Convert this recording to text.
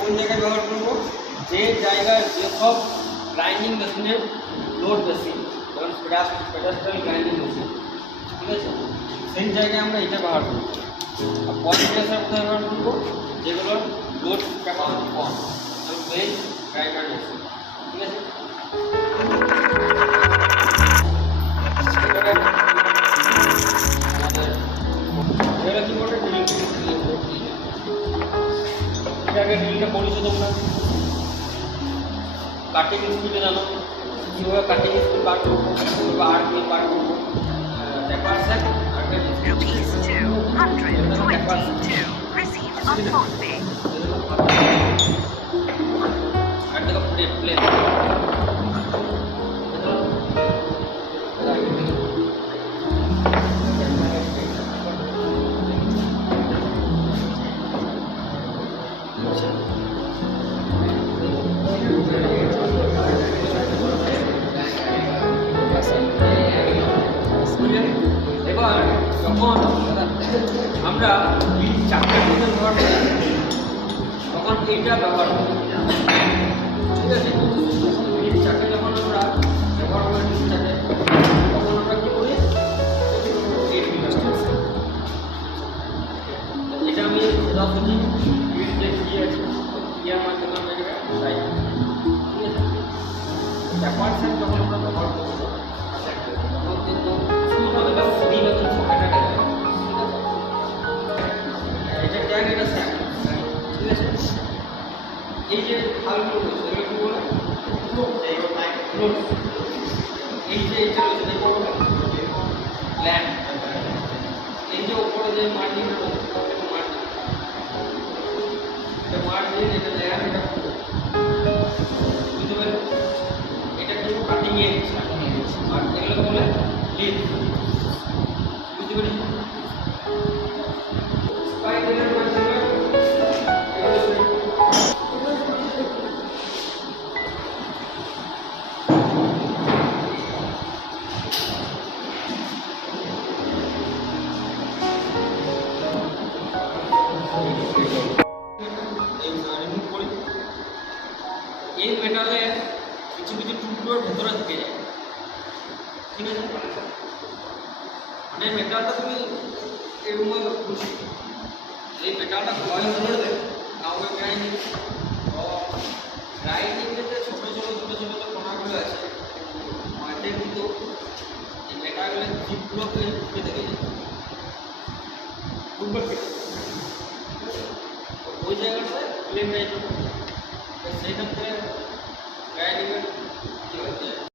কোন জায়গায় ব্যবহার করবো, যে জায়গায় যেসব গ্রাইন্ডিং মেশিনের লোড বেশি, যেমন পেডাস্টাল গ্রাইন্ডিং মেশিন, ঠিক আছে, সেই জায়গায় আমরা এটা ব্যবহার করবো। আর পয়েন্ট প্রেসার কোথায় ব্যবহার করবো, যেগুলোর লোড ক্যাপাসিটি কম, যেমন বেঞ্চ গ্রাইন্ডার মেশিন, ঠিক আছে। এবারে কী করবে, এটাকে ড্রিলটা করেছো তোমরা, কাটিং স্পিডে জানো কীভাবে কাটিং স্পিড বার করবো, কীভাবে আর কি বার করবো, ট্যাপারস্যাক আর Rupees 222 received on phone pay. আর দেখো প্লেট প্লেট এবার যখন আমরা এই চারটে জিনিস ব্যবহার করি তখন এইটা ব্যবহার করি, ঠিক আছে। এই চারটে যখন আমরা ব্যবহার করি চারটে, তখন আমরা কী করি, এটা আমি সোজাসুজি দিয়ে আছে ইয়ার মাধ্যমে আমরা এটা চাই, ঠিক আছে। ট্যাপারস্যাক যখন আমরা ব্যবহার করবো তখন কিন্তু এটা ট্যাগ, এটা স্যাক, ঠিক আছে। এই যে খালগুলো রয়েছে এগুলো কী বলে, এই যে এটা রয়েছে এটা বলবো ল্যান্ড, এই যে ওপরে যে মার্জিনটা রয়েছে মার্জিন, এটা মার্জিন, এটা ল্যান্ড, এটা বুঝতে পারি, এটা কিন্তু কাটিং এজ, আর এগুলো বলে লিড, বুঝতে পারি। স্পাইডারের মাধ্যমে রিমুভ করি। এই মেটালে কিছু কিছু টুকরোর ভেতরে ঢুকে যায়, ঠিক আছে। মানে মেটালটা তুমি এরকম খুশি, এই মেটালটা ক্ষয় ধরবে কাউকে গ্রাইন্ডিং, গ্রাইন্ডিংয়ে যে ছোটো ছোটো কণাগুলো আছে মাঠে কিন্তু এই মেটালগুলো জিপগুলোকে ঢুকে থেকে যায়, বুঝতে ওই জায়গাটায় প্লেন রাইট, সেই ক্ষেত্রে গ্রাইন্ডিংয়ের কী হচ্ছে